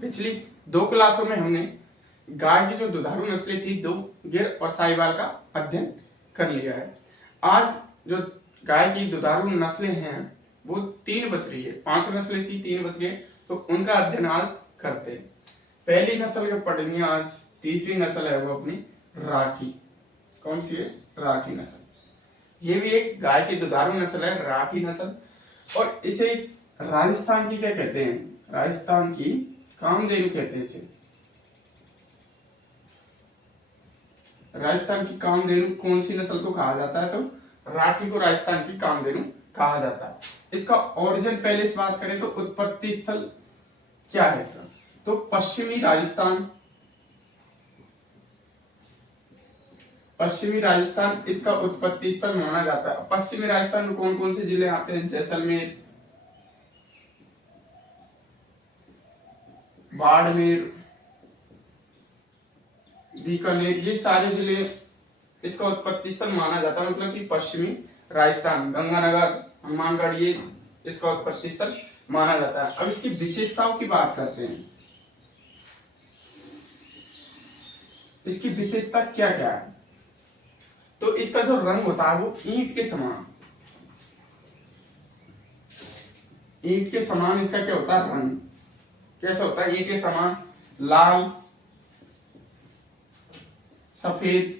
पिछली 2 क्लासों में हमने गाय की जो दुधारू नस्लें थी, दो गिर और साहिवाल का अध्ययन कर लिया है। आज जो गाय की दुधारू नस्लें हैं वो 3 बच रही है। 5 नस्लें थी, 3 बच रही है, तो उनका अध्ययन आज करते हैं। पहली नस्ल जो पढ़नी है आज, तीसरी नस्ल है वो अपनी राठी। कौन सी है? राठी नस्ल। ये भी एक गाय की दुधारू नस्ल है, राठी नस्ल। और इसे राजस्थान की क्या कहते हैं? राजस्थान की कामधेनु कहते हैं इसे। राजस्थान की कामधेनु कौन सी नस्ल को कहा जाता है? तो राठी को राजस्थान की कामधेनु कहा जाता है। इसका ओरिजिन पहले से बात करें तो उत्पत्ति स्थल क्या है? तो पश्चिमी राजस्थान, पश्चिमी राजस्थान इसका उत्पत्ति स्थल माना जाता है। पश्चिमी राजस्थान में कौन कौन से जिले आते हैं? जैसलमेर, बाड़मेर, बीकानेर, ये सारे जिले इसका उत्पत्ति स्थल माना जाता है। मतलब कि पश्चिमी राजस्थान, गंगानगर, हनुमानगढ़, ये इसका उत्पत्ति स्थल माना जाता है। अब इसकी विशेषताओं की बात करते हैं। इसकी विशेषता क्या क्या है? तो इसका जो रंग होता है वो ईंट के समान, ईंट के समान इसका क्या होता है? रंग कैसा होता है? ईंट के समान लाल, सफेद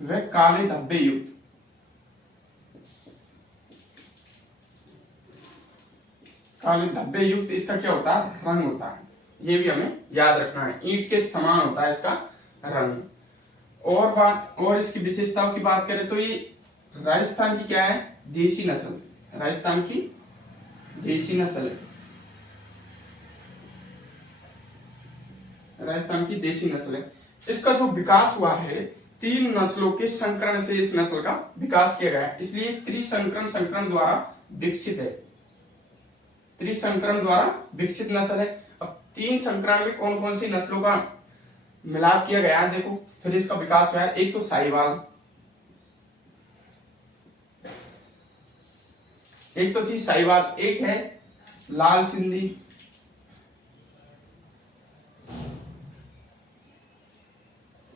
व काले धब्बे युक्त। काले धब्बे युक्त इसका क्या होता है? रंग होता है। ये भी हमें याद रखना है, ईंट के समान होता है इसका रंग। और इसकी विशेषताओं की बात करें तो ये राजस्थान की क्या है? देसी नस्ल, राजस्थान की देसी नस्ल है, राजस्थान की देसी नस्ल है। इसका जो विकास हुआ है 3 नस्लों के संकरण से इस नस्ल का विकास किया गया है, इसलिए त्रिसंकरण संकरण द्वारा विकसित है, त्रिसंकरण द्वारा विकसित नस्ल है। अब 3 संकरण में कौन कौन सी नस्लों का मिलाप किया गया है देखो, फिर इसका विकास हुआ है। एक तो साहिवाल, एक तो थी साहिवाल, एक है लाल सिंधी,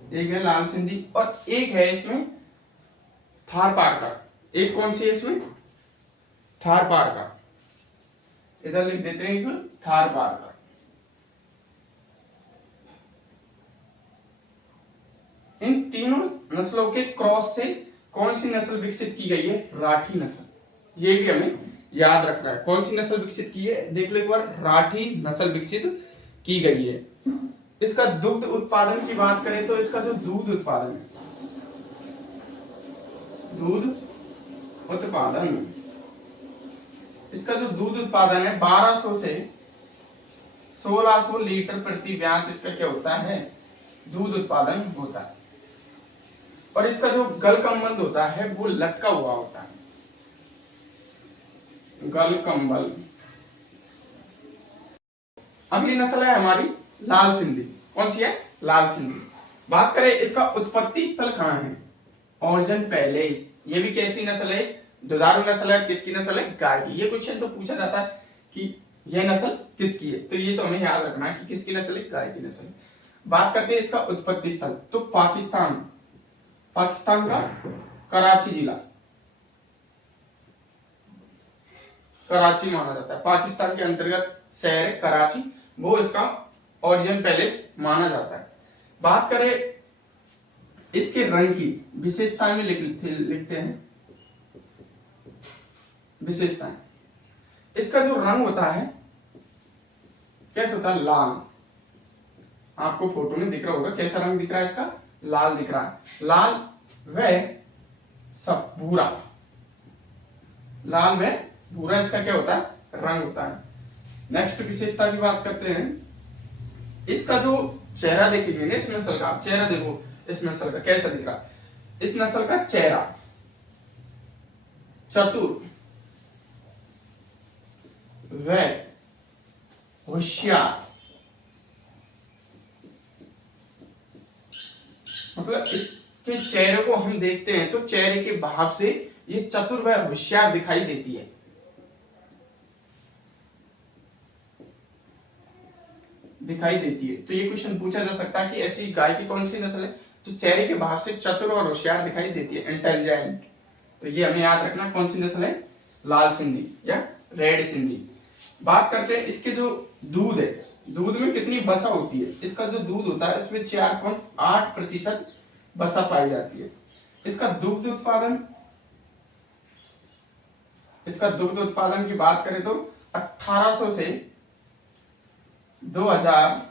एक है लाल सिंधी, और एक है इसमें थारपारकर। एक कौन सी है इसमें? थारपारकर। इधर लिख देते हैं इसमें थारपारकर। इन तीनों नस्लों के क्रॉस से कौन सी नस्ल विकसित की गई है? राठी नस्ल। ये भी हमें याद रखना है। कौन सी नस्ल विकसित की है? देख लो एक बार, राठी नस्ल विकसित की गई है। इसका दुग्ध उत्पादन की बात करें तो इसका जो दूध उत्पादन है, दूध उत्पादन, इसका जो दूध उत्पादन है 1200 से 1600 लीटर प्रति व्यात इसका क्या होता है? दूध उत्पादन होता है। और इसका जो गलकंबल होता है वो लटका हुआ होता है, गलकंबल। अगली नस्ल है हमारी लाल सिंधी। कौन सी है? लाल सिंधी। बात करें इसका उत्पत्ति स्थल कहाँ है? ओरिजिन पहले। ये भी कैसी नस्ल है? दुधारू नस्ल है। किसकी नस्ल है? गाय की। ये क्वेश्चन तो पूछा जाता है कि यह नस्ल किसकी है, तो ये तो हमें याद रखना है कि किसकी नस्ल है? गाय की नस्ल। बात करते हैं इसका उत्पत्ति स्थल, तो पाकिस्तान, पाकिस्तान का कराची जिला, कराची माना जाता है। पाकिस्तान के अंतर्गत शहर है कराची, वो इसका ओरिजिन पैलेस माना जाता है। बात करें इसके रंग की विशेषताएं में लिखते हैं विशेषताएं। इसका जो रंग होता है कैसा होता है? लाल। आपको फोटो में दिख रहा होगा कैसा रंग दिख रहा है इसका? लाल दिख रहा है। लाल व सब भूरा, लाल व भूरा इसका क्या होता है? रंग होता है। नेक्स्ट विशेषता की बात करते हैं। इसका जो चेहरा देखेंगे ना इस नस्ल का, चेहरा देखो इस नस्ल का कैसा दिख रहा है। इस नस्ल का चेहरा चतुर व होशियार, मतलब इसके चेहरे को हम देखते हैं तो चेहरे के भाव से ये चतुर व होशियार दिखाई देती है। दिखाई देती है। तो ये क्वेश्चन पूछा जा सकता है कि ऐसी गाय की कौन सी नस्ल है जो चेहरे के भाव से चतुर और होशियार दिखाई देती है, इंटेलिजेंट। तो ये हमें याद रखना कौन सी नस्ल है, लाल सिंधी या रेड सिंधी। बात करते हैं इसके जो दूध है, दूध में कितनी वसा होती है। इसका जो दूध होता है उसमें 4.8% वसा पाई जाती है। इसका दुग्ध उत्पादन की बात करें तो 1800 से 2000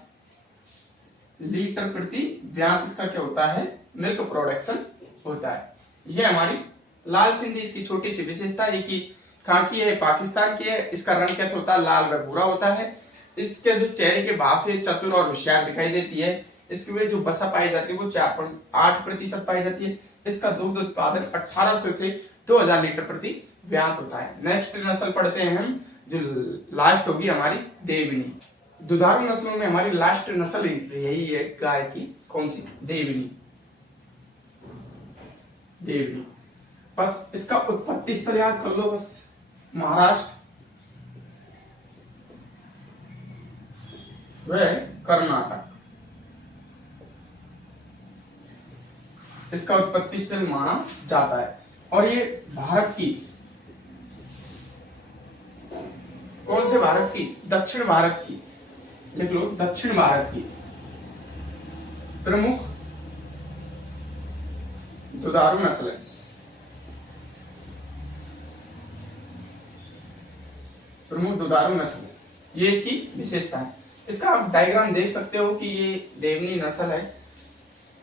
लीटर प्रति व्यांत इसका क्या होता है, मिल्क प्रोडक्शन होता है। ये हमारी लाल सिंधी इसकी छोटी सी विशेषता है कि कहाँ की है, पाकिस्तान की है। इसका रंग कैसा होता है, लाल व भूरा होता है। इसके जो चेहरे के भाव से चतुर और होशियार दिखाई देती है। इसके में जो वसा पाई जाती है वो 4.8% पाई जाती है। इसका दुग्ध उत्पादन 1800 से 2000 लीटर प्रति व्यांत होता है। नेक्स्ट नस्ल पढ़ते हैं हम, जो लास्ट होगी हमारी देवनी। दुधारू नस्लों में हमारी लास्ट नस्ल यही है गाय की, कौन सी, देवनी। देवनी बस इसका उत्पत्ति स्थल याद कर लो, बस महाराष्ट्र व कर्नाटक। इसका उत्पत्ति स्थल माना जाता है। और ये भारत की, कौन से भारत की, दक्षिण भारत की, लिख लो, दक्षिण भारत की प्रमुख दुधारू नस्ल है। प्रमुख दुधारू नस्ल, ये इसकी विशेषता है। इसका आप डायग्राम देख सकते हो कि ये देवनी नस्ल है।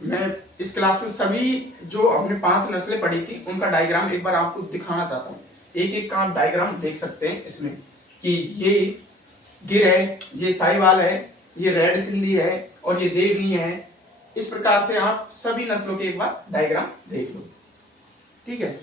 मैं इस क्लास में सभी जो हमने 5 नस्लें पढ़ी थी उनका डायग्राम एक बार आपको दिखाना चाहता हूँ। एक एक का आप डायग्राम देख सकते हैं इसमें कि ये गिर है, ये साहिवाल है, ये रेड सिंधी है और ये देवनी है। इस प्रकार से आप सभी नस्लों के एक बार डायग्राम देख लो, ठीक है।